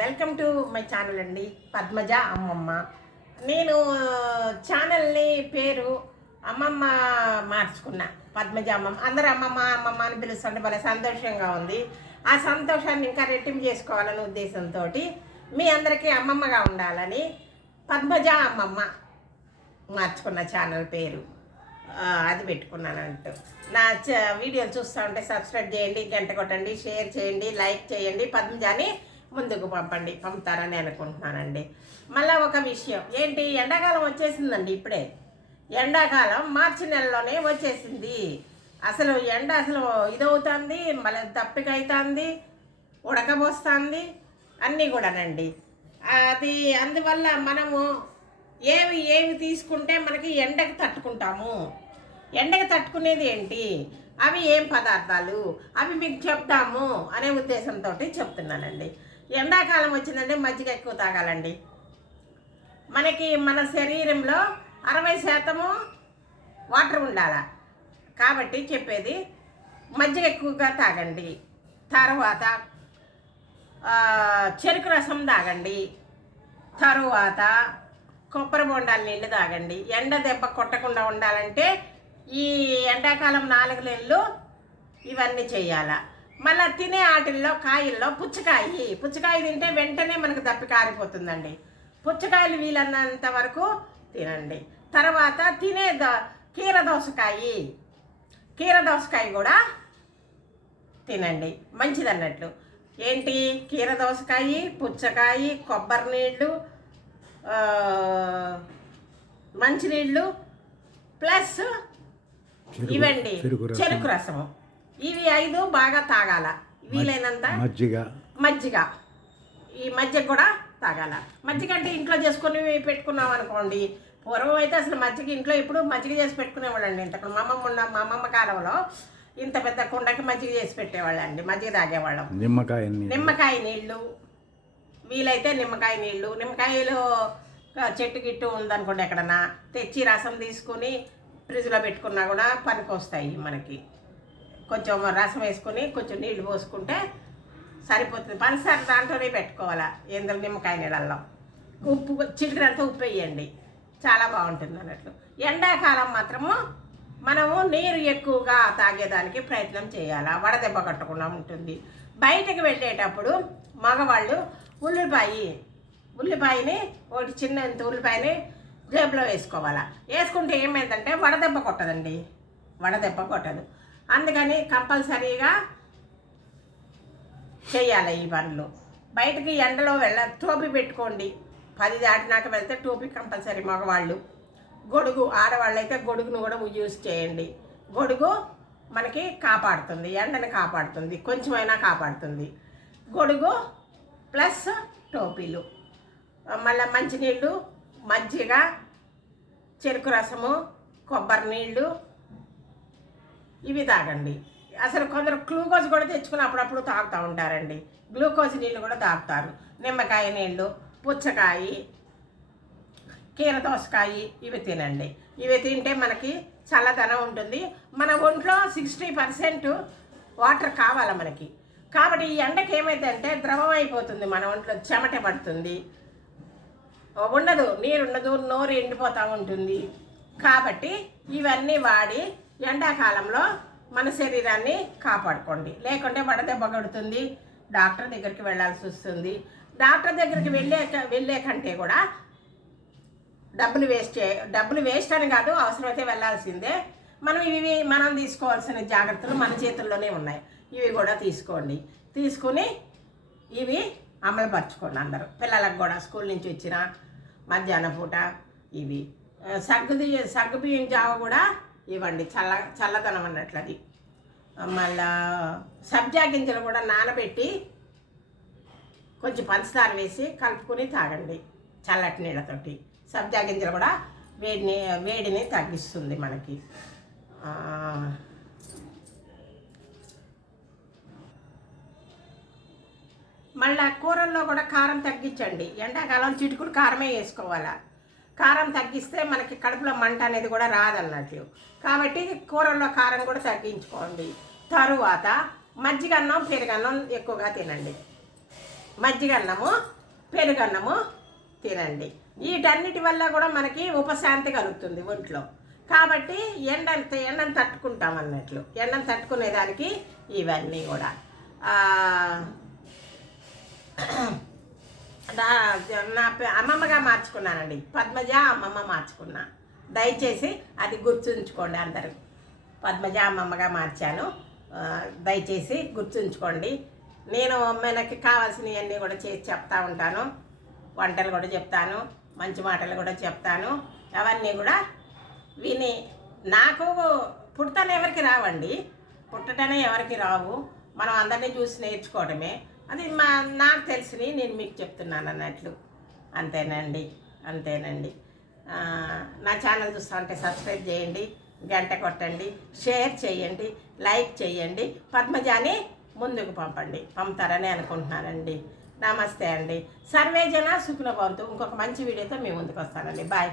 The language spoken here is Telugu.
వెల్కమ్ టు మై ఛానల్ అండి పద్మజ అమ్మమ్మ. నేను ఛానల్ని పేరు అమ్మమ్మ మార్చుకున్నా పద్మజ అమ్మమ్మ. అందరూ అమ్మమ్మ అమ్మమ్మ అని పిలుస్తుంటే భలే సంతోషంగా ఉంది. ఆ సంతోషాన్ని ఇంకా రెట్టింపు చేసుకోవాలనే ఉద్దేశంతో మీ అందరికీ అమ్మమ్మగా ఉండాలని పద్మజ అమ్మమ్మ మార్చుకున్న ఛానల్ పేరు. అది పెట్టుకున్నాను అంటూ నా వీడియోలు చూస్తూ ఉంటే సబ్స్క్రైబ్ చేయండి గంట కొట్టండి షేర్ చేయండి లైక్ చేయండి. పద్మజాని ముందుకు పంపండి పంపుతారని అనుకుంటున్నానండి. మళ్ళీ ఒక విషయం ఏంటి? ఎండాకాలం వచ్చేసిందండి ఇప్పుడే. ఎండాకాలం మార్చి నెలలోనే వచ్చేసింది. అసలు ఎండ అసలు ఇదవుతుంది మళ్ళీ దప్పిక అవుతుంది ఉడకబోస్తుంది అన్నీ కూడానండి. అది అందువల్ల మనము ఏవి ఏవి తీసుకుంటే మనకి ఎండకు తట్టుకుంటాము. ఎండకు తట్టుకునేది ఏంటి? అవి ఏం పదార్థాలు? అవి మీకు చెప్తాము అనే ఉద్దేశంతో చెప్తున్నానండి. ఎండాకాలం వచ్చిందంటే మజ్జిగ ఎక్కువ తాగాలండి. మనకి మన శరీరంలో అరవై శాతము వాటర్ ఉండాల? కాబట్టి చెప్పేది మజ్జిగ ఎక్కువగా తాగండి. తర్వాత చెరుకు రసం తాగండి. తరువాత కొబ్బరి బొండాల నీళ్ళు తాగండి. ఎండ దెబ్బ కొట్టకుండా ఉండాలంటే ఈ ఎండాకాలం నాలుగు నెలలు ఇవన్నీ చేయాలా? మళ్ళీ తినే ఆటిల్లో కాయల్లో పుచ్చకాయ. పుచ్చకాయ తింటే వెంటనే మనకు దప్పి కారిపోతుందండి. పుచ్చకాయలు వీలన్నంత వరకు తినండి. తర్వాత తినే ద కీర దోసకాయ. కీర దోసకాయ కూడా తినండి. మంచిది అన్నట్లు ఏంటి? కీర దోసకాయ పుచ్చకాయ కొబ్బరి నీళ్ళు మంచినీళ్ళు ప్లస్ ఇవండి. చెరుకు రసం. చెరుకు రసము. ఇవి ఐదు బాగా తాగాల. వీలైనంత మజ్జిగ. మజ్జిగ. ఈ మజ్జిగ కూడా తాగాల. మజ్జిగ అంటే ఇంట్లో చేసుకొని పెట్టుకున్నాం అనుకోండి. పూర్వం అయితే అసలు మజ్జిగ ఇంట్లో ఇప్పుడు మజ్జిగ చేసి పెట్టుకునేవాళ్ళండి. ఇంతకు మా అమ్మమ్మ ఉన్న మా అమ్మమ్మ కాలంలో ఇంత పెద్ద కుండకి మజ్జిగ చేసి పెట్టేవాళ్ళండి. మజ్జిగ తాగేవాళ్ళం. నిమ్మకాయ. నిమ్మకాయ నీళ్ళు. వీలైతే నిమ్మకాయ నీళ్ళు. నిమ్మకాయలు చెట్టు గిట్టు ఉందనుకోండి ఎక్కడన్నా తెచ్చి రసం తీసుకుని ఫ్రిడ్జ్లో పెట్టుకున్నా కూడా పనికొస్తాయి మనకి. కొంచెం రసం వేసుకొని కొంచెం నీళ్ళు పోసుకుంటే సరిపోతుంది. పంచదార దాంట్లోనే పెట్టుకోవాలా ఏందో నిమ్మకాయ నీళ్ళల్లో. ఉప్పు చిటికడంతా ఉప్పు వేయండి. చాలా బాగుంటుంది అన్నట్లు. ఎండాకాలం మాత్రము మనము నీరు ఎక్కువగా తాగేదానికి ప్రయత్నం చేయాలి? వడదెబ్బ కట్టకుండా ఉంటుంది. బయటకు వెళ్ళేటప్పుడు మగవాళ్ళు ఉల్లిపాయ ఉల్లిపాయని ఒకటి చిన్న ఉల్లిపాయని జేబులో వేసుకోవాలా. వేసుకుంటే ఏమైందంటే వడదెబ్బ కొట్టదండి. వడదెబ్బ కొట్టదు. అందుకని కంపల్సరీగా చేయాలి ఈ పనులు బయటకి ఎండలో వెళ్ళ టోపీ పెట్టుకోండి. పది దాటినాక వెళ్తే టోపీ కంపల్సరీ మగవాళ్ళు. గొడుగు ఆడవాళ్ళు అయితే గొడుగును కూడా యూజ్ చేయండి. గొడుగు మనకి కాపాడుతుంది ఎండని కాపాడుతుంది కొంచెమైనా కాపాడుతుంది. గొడుగు ప్లస్ టోపీలు. మళ్ళీ మంచినీళ్ళు మజ్జిగ చెరుకు రసము కొబ్బరి నీళ్ళు ఇవి తాగండి. అసలు కొందరు గ్లూకోజ్ కూడా తెచ్చుకుని అప్పుడప్పుడు తాగుతూ ఉంటారండి. గ్లూకోజ్ నీళ్ళు కూడా తాగుతారు. నిమ్మకాయ నీళ్ళు పుచ్చకాయ కీర దోసకాయ ఇవి తినండి. ఇవి తింటే మనకి చల్లదనం ఉంటుంది. మన ఒంట్లో సిక్స్టీ పర్సెంట్ వాటర్ కావాలి మనకి. కాబట్టి ఈ ఎండకి ఏమైందంటే ద్రవం అయిపోతుంది మన ఒంట్లో చెమట పడుతుంది. ఉండదు నీరు ఉండదు నోరు ఎండిపోతూ ఉంటుంది. కాబట్టి ఇవన్నీ వాడి ఎండాకాలంలో మన శరీరాన్ని కాపాడుకోండి. లేకుంటే వడదెబ్బ కొడుతుంది డాక్టర్ దగ్గరికి వెళ్ళాల్సి వస్తుంది. డాక్టర్ దగ్గరికి వెళ్ళే వెళ్ళే కంటే కూడా డబ్బులు వేస్ట్ చే డబ్బులు వేస్ట్ అని కాదు అవసరమైతే వెళ్ళాల్సిందే. మనం ఇవి మనం తీసుకోవాల్సిన జాగ్రత్తలు మన చేతుల్లోనే ఉన్నాయి. ఇవి కూడా తీసుకోండి. తీసుకుని ఇవి అమలుపరచుకోండి అందరూ. పిల్లలకు కూడా స్కూల్ నుంచి వచ్చిన మధ్యాహ్నం పూట ఇవి. సగ్గు సగ్గుది సగ్గు బియ్యం జావ కూడా ఇవ్వండి. చల్ల చల్లదనం అన్నట్లు అది. మళ్ళా సబ్జా గింజలు కూడా నానబెట్టి కొంచెం పంచదార వేసి కలుపుకొని తాగండి చల్లటి నీళ్ళతోటి. సబ్జా గింజలు కూడా వేడిని వేడిని తగ్గిస్తుంది మనకి. మళ్ళీ కూరల్లో కూడా కారం తగ్గించండి. ఎండాకాలం చిటుకుడు కారమే వేసుకోవాలా? కారం తగ్గిస్తే మనకి కడుపులో మంట అనేది కూడా రాదన్నట్లు. కాబట్టి కూరల్లో కారం కూడా తగ్గించుకోండి. తరువాత మజ్జిగన్నం పెరుగన్నం ఎక్కువగా తినండి. మజ్జిగన్నము పెరుగన్నము తినండి. వీటన్నిటి వల్ల కూడా మనకి ఉపశాంతి కలుగుతుంది ఒంట్లో. కాబట్టి ఎండ ఎండను తట్టుకుంటాం అన్నట్లు. ఎండను తట్టుకునేదానికి ఇవన్నీ కూడా. నా- నా పే- అమ్మమ్మగా మార్చుకున్నానండి. పద్మజ అమ్మమ్మ మార్చుకున్నా. దయచేసి అది గుర్తుంచుకోండి అందరూ. పద్మజ అమ్మమ్మగా మార్చాను. దయచేసి గుర్తుంచుకోండి. నేను మనకి కావాల్సినవన్నీ కూడా చేసి చెప్తా ఉంటాను. వంటలు కూడా చెప్తాను. మంచి మాటలు కూడా చెప్తాను. అవన్నీ కూడా విని నాకు పుట్టనే ఎవరికి రావండి. పుట్టటనే ఎవరికి రావు. మనం అందరినీ చూసి నేర్చుకోవడమే అది మా నాకు తెలిసినవి నేను మీకు చెప్తున్నాను అన్నట్లు. అంతేనండి అంతేనండి. నా ఛానల్ చూస్తా ఉంటే సబ్స్క్రైబ్ చేయండి గంట కొట్టండి షేర్ చేయండి లైక్ చేయండి పద్మజాని ముందుకు పంపండి. పంపుతారని అనుకుంటున్నానండి. నమస్తే అండి. సర్వేజన జన భవంతు. ఇంకొక మంచి వీడియోతో మీ ముందుకు వస్తానండి. బాయ్.